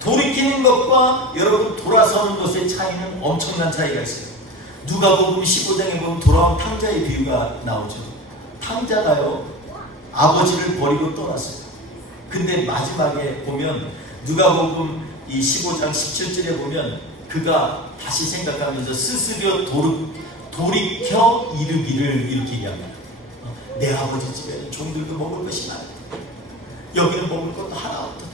돌이키는 것과 여러분 돌아서는 것의 차이는 엄청난 차이가 있어요. 누가복음 15장에 보면 돌아온 탕자의 비유가 나오죠. 탕자가요 아버지를 버리고 떠났어요. 근데 마지막에 보면 누가복음 이 15장 17절에 보면 그가 다시 생각하면서 스스로 돌이켜 이르기를 이렇게 얘기합니다. 내 아버지 집에는 종들도 먹을 것이 많다. 여기는 먹을 것도 하나 없다.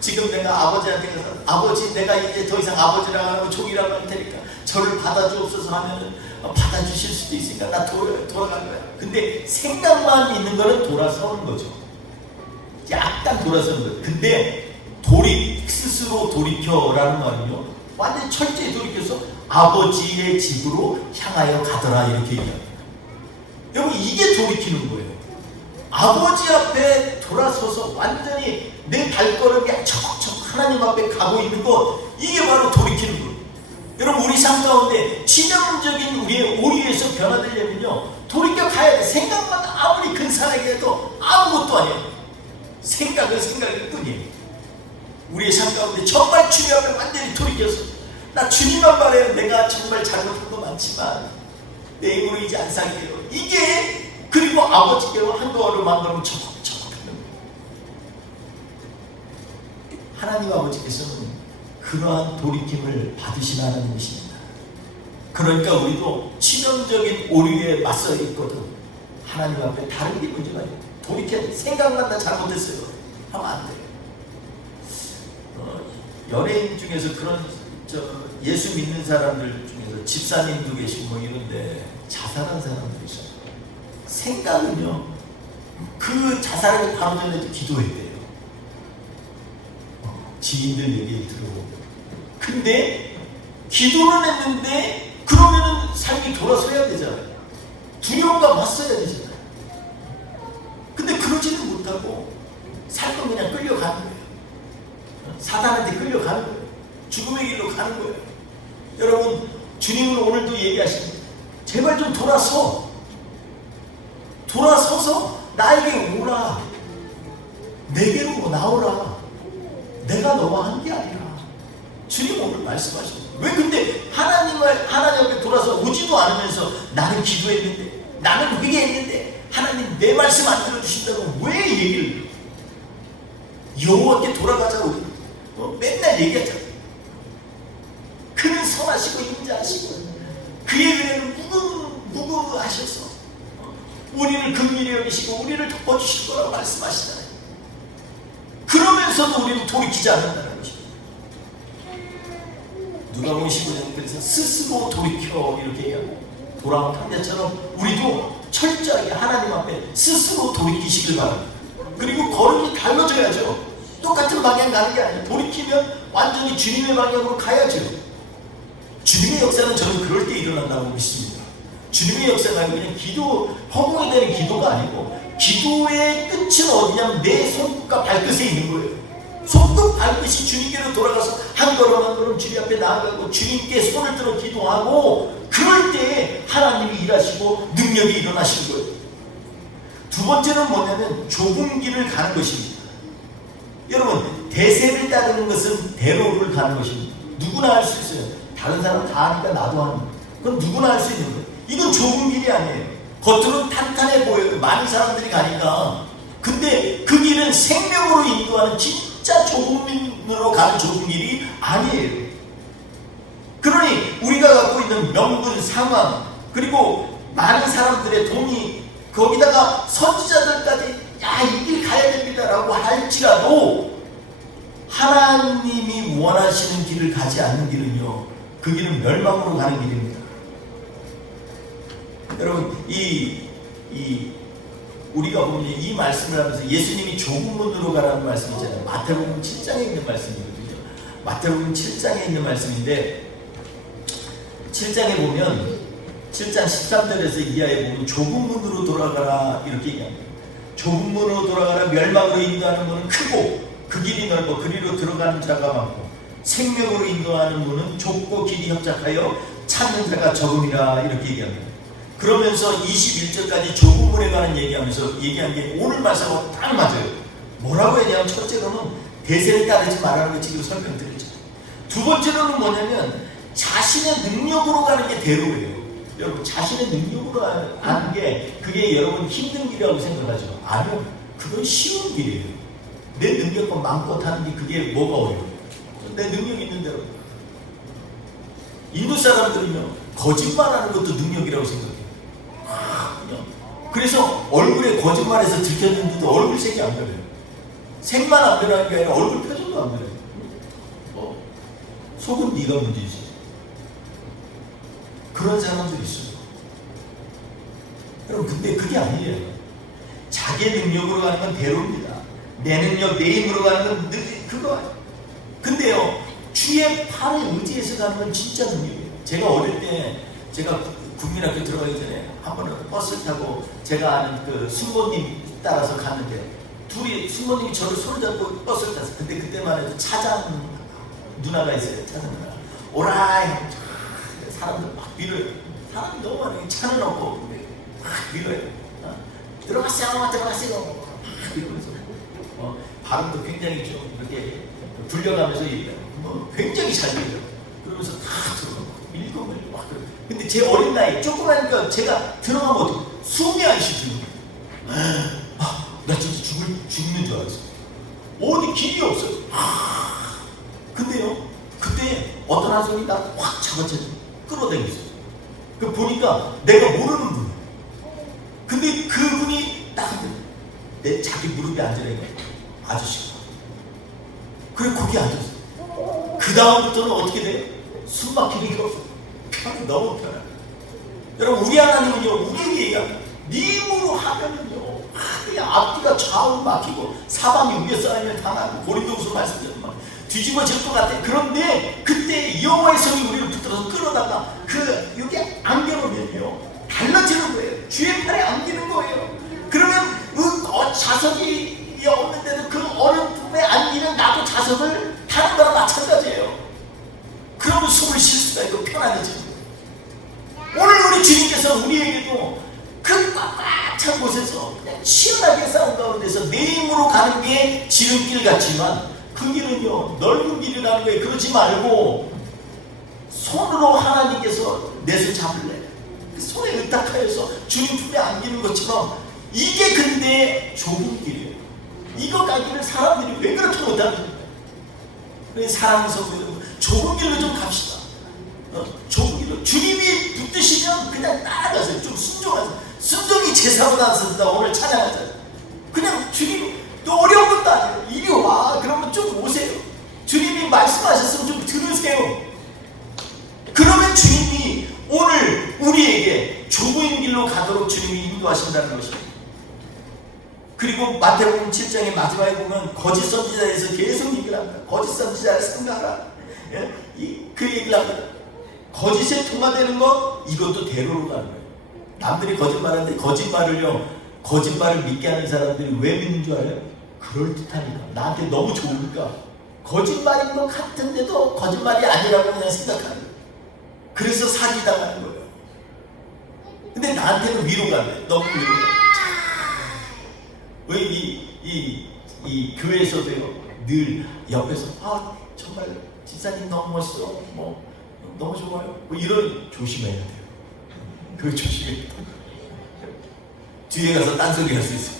지금 내가 아버지한테 가서 아버지 내가 이제 더 이상 아버지라고 하고 종이라고 할 테니까 저를 받아주옵소서 하면은 받아주실 수도 있으니까 나 돌아갈 거야. 근데 생각만 있는 거는 돌아서는 거죠. 약간 돌아서는 거예요. 근데 스스로 돌이켜라는 말은요 완전히 철저히 돌이켜서 아버지의 집으로 향하여 가더라 이렇게 얘기합니다. 여러분 이게 돌이키는 거예요. 아버지 앞에 돌아서서 완전히 내 발걸음이 척척 하나님 앞에 가고 있는 것, 이게 바로 돌이키는 거예요. 여러분 우리 삶 가운데 진영적인 우리의 오류에서 변화되려면요 돌이켜 가야 돼. 생각만 아무리 근사하게 해도 아무것도 아니에요. 생각은 생각일 뿐이에요. 우리의 삶 가운데 정말 주님 앞에 완전히 돌이켜서 나 주님만 말해요. 내가 정말 잘못한 거 많지만 내 입으로 이제 안 살게요. 이게 그리고 아버지께로 한동안으로 만들면 척척 하는 거예요. 하나님 아버지께서는 그러한 돌이킴을 받으신 하나님이십니다. 그러니까 우리도 치명적인 오류에 맞서 있거든 하나님 앞에 다른 게 문제가 아니에요. 돌이켜 생각만 나 잘못했어요 하면 안 돼요. 연예인 중에서 그런 예수 믿는 사람들 중에서 집사님도 계시고 뭐 이런데 자살한 사람도 있어요. 생각은요 그 자살을 바로 전에도 기도했대요. 지인들 얘기를 들어보고. 근데 기도는 했는데 그러면은 삶이 돌아서야 되잖아요. 두려움과 맞서야 되잖아요. 근데 그러지는 못하고 살고 그냥 끌려가는 거예요. 사단한테 끌려가는 거예요. 죽음의 길로 가는 거예요. 여러분, 주님은 오늘도 얘기하십니다. 제발 좀 돌아서서 나에게 오라. 내게로 나오라. 내가 너와 함께 하리라. 주님 오늘 말씀하십니다. 왜 근데 하나님 앞에 돌아서 오지도 않으면서 나는 기도했는데, 나는 회개했는데 하나님 내 말씀 안 들어주신다고 왜 얘기를 여호와께 돌아가자고 맨날 얘기하잖아요. 그는 선하시고 인자하시고 그의 은혜는 무궁무하셔서 우리를 긍휼히 여기시고 우리를 덮어주실 거라고 말씀하시잖아요. 그러면서도 우리는 돌이키지 않는다는 것입니다. 누가복음 15장 그래서 스스로 돌이켜 이렇게 얘기하고 돌아온 탕자처럼 우리도 철저하게 하나님 앞에 스스로 돌이키시길 바랍니다. 그리고 걸음이 달라져야죠. 똑같은 방향 가는 게 아니에요. 돌이키면 완전히 주님의 방향으로 가야죠. 주님의 역사는 저는 그럴 때 일어난다고 믿습니다. 주님의 역사가 그냥 허공이 되는 기도가 아니고 기도의 끝은 어디냐면 내 손끝과 발끝에 있는 거예요. 손끝 발끝이 주님께로 돌아가서 한 걸음 한 걸음 주님 앞에 나아가고 주님께 손을 들어 기도하고 그럴 때 하나님이 일하시고 능력이 일어나시는 거예요. 두 번째는 뭐냐면 좁은 길을 가는 것입니다. 여러분, 대세를 따르는 것은 대로를 가는 것입니다. 누구나 할 수 있어요. 다른 사람 다 하니까 나도 하는 거예요. 그건 누구나 할 수 있는 거예요. 이건 좁은 길이 아니에요. 겉으로는 탄탄해 보여요. 많은 사람들이 가니까. 근데 그 길은 생명으로 인도하는 진짜 좁은으로 가는 좁은 길이 아니에요. 그러니 우리가 갖고 있는 명분, 상황, 그리고 많은 사람들의 돈이 거기다가 선지자들까지 이 길 가야 됩니다라고 할지라도 하나님이 원하시는 길을 가지 않는 길은요, 그 길은 멸망으로 가는 길입니다. 여러분, 우리가 보면 이 말씀을 하면서 예수님이 좁은 문으로 가라는 말씀이잖아요. 마태복음 7장에 있는 말씀이거든요. 마태복음 7장에 있는 말씀인데 7장에 보면 7장 13절에서 이하에 보면 좁은 문으로 돌아가라 이렇게 얘기합니다. 좁은 문으로 돌아가라. 멸망으로 인도하는 문은 크고 그 길이 넓어 그리로 들어가는 자가 많고 생명으로 인도하는 문은 좁고 길이 협착하여 찾는 자가 적음이라 이렇게 얘기합니다. 그러면서 21절까지 좁은 문에 관한 얘기하면서 얘기한 게 오늘 말씀하고 딱 맞아요. 뭐라고 했냐면 첫째로는 대세를 따르지 말라는 거 지금 설명드렸죠. 두 번째로는 뭐냐면 자신의 능력으로 가는 게 대로예요. 여러분, 자신의 능력으로 하는 게 그게 여러분 힘든 길이라고 생각하죠. 아니요, 그건 쉬운 길이에요. 내 능력과 마음껏 하는 게 그게 뭐가 어려워요. 내 능력이 있는 대로. 인도 사람들은요, 거짓말하는 것도 능력이라고 생각해요. 그래서 얼굴에 거짓말해서 들켰는데도 얼굴 색이 안 변해요. 색만 안 변하는 게 아니라 얼굴 표정도 안 변해요. 속은 네가 문제지. 그런 사람들이 있어요. 여러분, 근데 그게 아니에요. 자기 능력으로 가는 건 대로입니다. 내 능력, 내 힘으로 가는 건 그거 아니에요. 근데요, 주의 팔을 의지해서 가는 건 진짜 능력이에요. 제가 어릴 때, 제가 국민학교 들어가기 전에 한 번은 버스를 타고 제가 아는 그 순모님 따라서 갔는데 둘이 순모님이 저를 손을 잡고 버스를 탔어요. 근데 그때만 해도 차장 누나가 있어요. 차장 누나. 오라이! 사람들 막 밀어요. 사람이 너무 많아요. 차는 없고 막 밀어요. 들어가세요. 들어가세요. 막 이러면서 발음도 굉장히 좀 이렇게 불려가면서 얘기해요. 굉장히 잘 밀어요. 그러면서 다 들어가고 밀고 막 그래요. 근데 제 어린 나이 조그마니까 제가 들어가면 어떻게 숨이 안 쉬어요. 나 진짜 죽는 줄 알았어요. 어디 길이 없어요. 근데요, 그때 어떤 한 손이 나 확 잡아채서 끌어당겼어요. 그 보니까 내가 모르는 분이에요. 근데 그분이 딱 내 자기 무릎에 앉으라니까 아저씨가. 그래 거기 앉았어요. 그 다음부터는 어떻게 돼요? 숨 막히는 게 없어요. 너무 편해요. 여러분, 우리 하나님은요, 우리에게 얘기합니다. 네 힘으로 하면은요, 그냥 앞뒤가 좌우 막히고 사방이 위에 쌓이면 당하고 고린도후서 말씀대로 막 뒤집어질 것 같아. 그런데 그때 여호와의 성이 우리를 붙들어서 끌어다가 여기 안겨놓으면요 달라지는 거예요. 주의 팔에 안기는 거예요. 그러면 자석이 없는데도 그 어른 품에 안기는 나도 자석을 타는 거랑 마찬가지예요. 그러면 숨을 쉴 수가 있고 편안해지는 거예요. 오늘 우리 주님께서 우리에게도 그 꽉꽉 찬 곳에서 그냥 시원하게 싸운 가운데서 내 힘으로 가는 게 지름길 같지만 그 길은요 넓은 길이라는 거예요. 그러지 말고 손으로 하나님께서 내 손 잡을래. 그 손에 의탁하여서 주님 품에 안기는 것처럼 이게 근데 좁은 길이에요. 이거 가기를 사람들이 왜 그렇게 못하는지. 사랑하는 성도 여러분, 좁은 길로 좀 갑시다. 좁은 길로 주님이 붙드시면 그냥 따라가세요. 좀 순종하세요. 순종이 제사로 나섰다. 오늘 찬양하잖아요. 그냥 주님 또 어려운 것도 아니에요. 이리 와. 그러면 좀 오세요. 주님이 말씀하셨으면 좀 들으세요. 그러면 주님이 오늘 우리에게 좁은 길로 가도록 주님이 인도하신다는 것입니다. 그리고 마태복음 7장의 마지막에 보면 거짓 선지자에서 계속 얘기를 합니다. 거짓 선지자를 삼가하라. 그 얘기를 합니다. 거짓에 통과되는 것 이것도 대로로 가는 거예요. 남들이 거짓말하는데 거짓말을 믿게 하는 사람들이 왜 믿는 줄 알아요? 그럴듯하니까. 나한테 너무 좋으니까. 거짓말인 것 같은데도 거짓말이 아니라고 그냥 생각하는 거예요. 그래서 사기당하는 거예요. 근데 나한테는 위로가 안 돼. 너무 위로가. 왜 이 교회에서도요 늘 옆에서 정말 집사님 너무 멋있어, 뭐 너무 좋아요, 뭐 이런 조심해야 돼요. 그거 조심해야 돼요. 뒤에 가서 딴소리 할 수 있어요.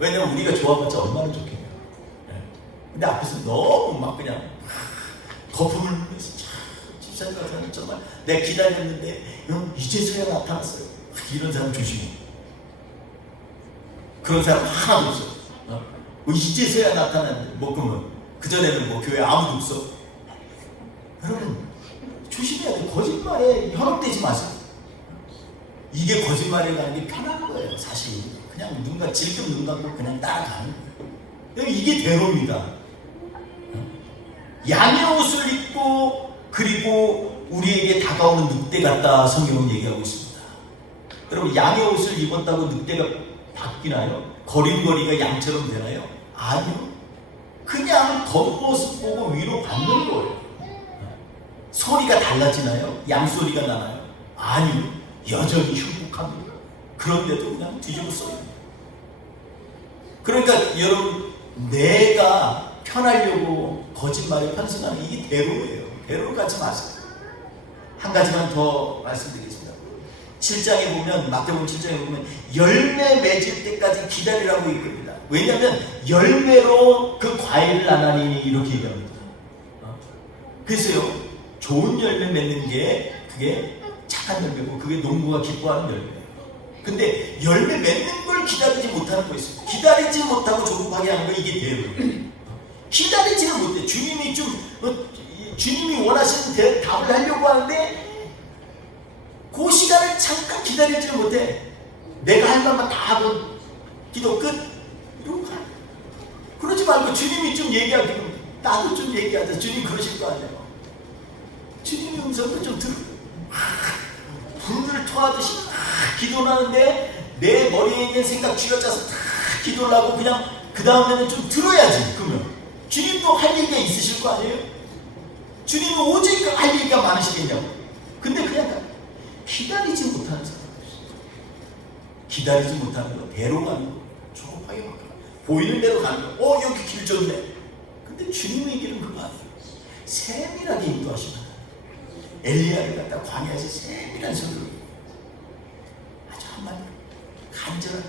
왜냐면 우리가 좋아봤자 얼마나 좋겠냐. 근데 앞에서 너무 막 그냥 거품을 흘리면서 집사님 같은 정말 내가 기다렸는데 이제서야 나타났어요. 이런 사람 조심해. 그런 사람 하나도 없어. 이제서야 나타났는데 뭐 그러면 그전에는 뭐 교회 아무도 없어. 여러분 조심해야 돼. 거짓말에 현혹되지 마세요. 이게 거짓말에 가는 게 편한 거예요. 사실 그냥 누군가 질끔 눈 감고 그냥 따라가는 거예요. 이게 대로입니다. 양의 옷을 입고 그리고 우리에게 다가오는 늑대 같다 성경은 얘기하고 있습니다. 여러분 양의 옷을 입었다고 늑대가 바뀌나요? 걸음걸이가 양처럼 되나요? 아니요. 그냥 겉모습 보고 위로 받는 거예요. 소리가 달라지나요? 양 소리가 나나요? 아니요. 여전히 흉폭합니다. 그런데도 그냥 뒤집어 써요. 그러니까 여러분 내가 편하려고 거짓말에 편승하는 이게 대로예요. 대로로 가지 마세요. 한 가지만 더 말씀드리겠습니다. 7장에 보면 마태복음 7장에 보면 열매 맺을 때까지 기다리라고 얘기합니다. 왜냐하면 열매로 그 과일을 나나니 이렇게 얘기합니다. 그래서요 좋은 열매 맺는 게 그게 착한 열매고 그게 농부가 기뻐하는 열매예요. 근데 열매 맺는 걸 기다리지 못하는 거 있어요. 기다리지 못하고 조급하게 하는 거 이게 대로예요. 기다리지는 못해. 주님이 원하시는 답을 하려고 하는데 그 시간을 잠깐 기다리지는 못해. 내가 할 말만 다 하고 기도 끝 이러고 가. 그러지 말고 주님이 좀 얘기하기는 나도 좀 얘기하자. 주님 그러실 거 아니에요. 주님의 음성도 좀 들어. 불을 토하듯이 기도를 하는데 내 머리에 있는 생각 쥐어짜서 기도를 하고 그냥 그 다음에는 좀 들어야지. 그러면 주님도 할 얘기가 있으실 거 아니에요? 주님은 오직 할 얘기가 많으시겠냐고. 근데 그냥 기다리지 못하는 사람들. 기다리지 못하는 거 대로 가는 거. 조급하게 막 보이는 대로 가는 거. 여기 길 좋네. 근데 주님의 길은 그거 아니에요. 세밀하게 인도하시면 엘리야를 갖다 광야에서 세밀한 소리로 아주 한마디로 간절한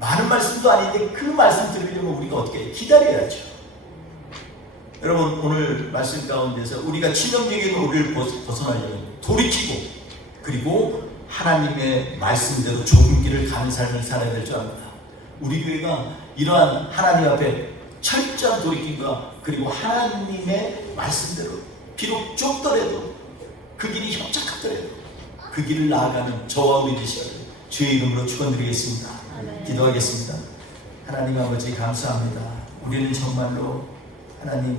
많은 말씀도 아닌데 그 말씀 들으려면 우리가 어떻게 해요? 기다려야죠. 여러분 오늘 말씀 가운데서 우리가 치명적인 오리를 벗어나려면 돌이키고 그리고 하나님의 말씀대로 좁은 길을 가는 삶을 살아야 될 줄 압니다. 우리 교회가 이러한 하나님 앞에 철저한 돌이킴과 그리고 하나님의 말씀대로 비록 좁더라도 그 길이 협착하더라도 그 길을 나아가는 저와 우리 되시기를 주의 이름으로 축원드리겠습니다. 기도하겠습니다. 하나님 아버지 감사합니다. 우리는 정말로 하나님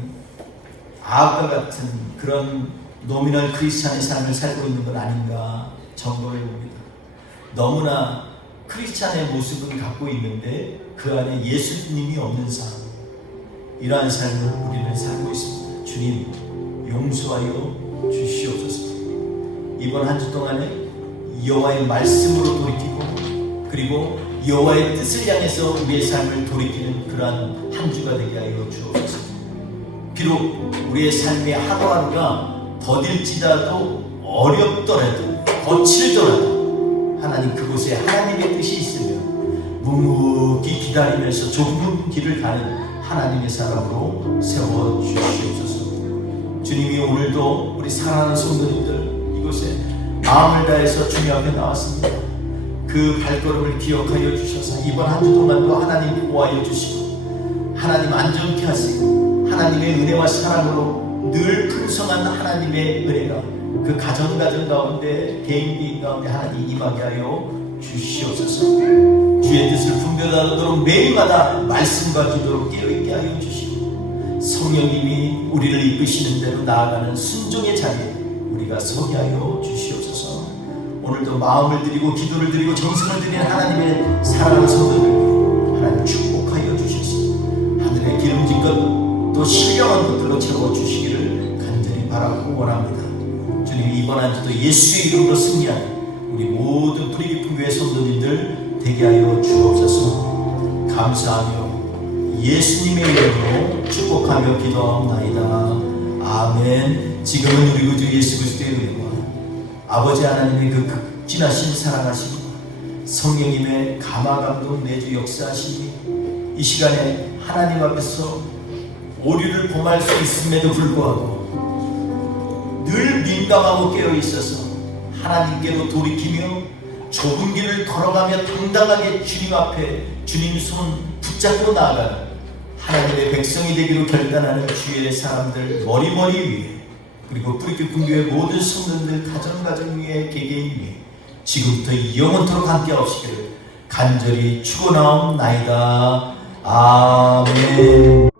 아합과 같은 그런 노미널 크리스찬의 삶을 살고 있는 건 아닌가 점검해 봅니다. 너무나 크리스찬의 모습은 갖고 있는데 그 안에 예수님이 없는 삶, 이러한 삶을 우리는 살고 있습니다. 주님 용서하여 주시옵소서. 이번 한 주 동안에 여호와의 말씀으로 돌이키고 그리고 여호와의 뜻을 향해서 우리의 삶을 돌이키는 그러한 한 주가 되게 하여 주옵소서. 비록 우리의 삶의 하루하루가 더딜지라도 어렵더라도 거칠더라도 하나님 그곳에 하나님의 뜻이 있으며 묵묵히 기다리면서 좁은 길을 가는 하나님의 사람으로 세워주시옵소서. 주님이 오늘도 우리 사랑하는 성도님들 이곳에 마음을 다해서 주님 앞에 나왔습니다. 그 발걸음을 기억하여 주셔서 이번 한 주 동안도 하나님 보호하여 주시고 하나님 안전케 하시고 하나님의 은혜와 사랑으로 늘 풍성한 하나님의 은혜가 그 가정 가운데 개인 가운데 하나님 임하게 하여 주시옵소서. 주의 뜻을 분별하도록 매일마다 말씀과 기도로 깨어있게 하여 주시고 성령님이 우리를 이끄시는 대로 나아가는 순종의 자리에 우리가 서게 하여 주시옵소서. 오늘도 마음을 드리고 기도를 드리고 정성을 드리는 하나님의 사랑하는 성도들 하나님 축복하여 주셔서 하늘의 기름진 것 또 신령한 것들로 채워주시기를 간절히 바라고 원합니다. 주님 이번 한 주도 예수의 이름으로 승리하는 우리 모든 뿌리 깊은 교회 성도님들 되게 하여 주옵소서. 감사하며 예수님의 이름으로 축복하며 기도하옵나이다. 아멘. 지금은 우리 구주 예수 그리스도의 은혜와 아버지 하나님의 그 극진하신 사랑하심과 성령님의 감화감동 내주 역사하심이 이 시간에 하나님 앞에서 오류를 범할 수 있음에도 불구하고 늘 민감하고 깨어있어서 하나님께로 돌이키며 좁은 길을 걸어가며 당당하게 주님 앞에 주님 손 붙잡고 나아가는 하나님의 백성이 되기로 결단하는 주의 사람들 머리머리 위에 그리고 뿌리 깊은 교회 모든 성도들 가정 위에 개개인 위에 지금부터 영원토록 함께 하시기를 간절히 축원하옵나이다. 아멘.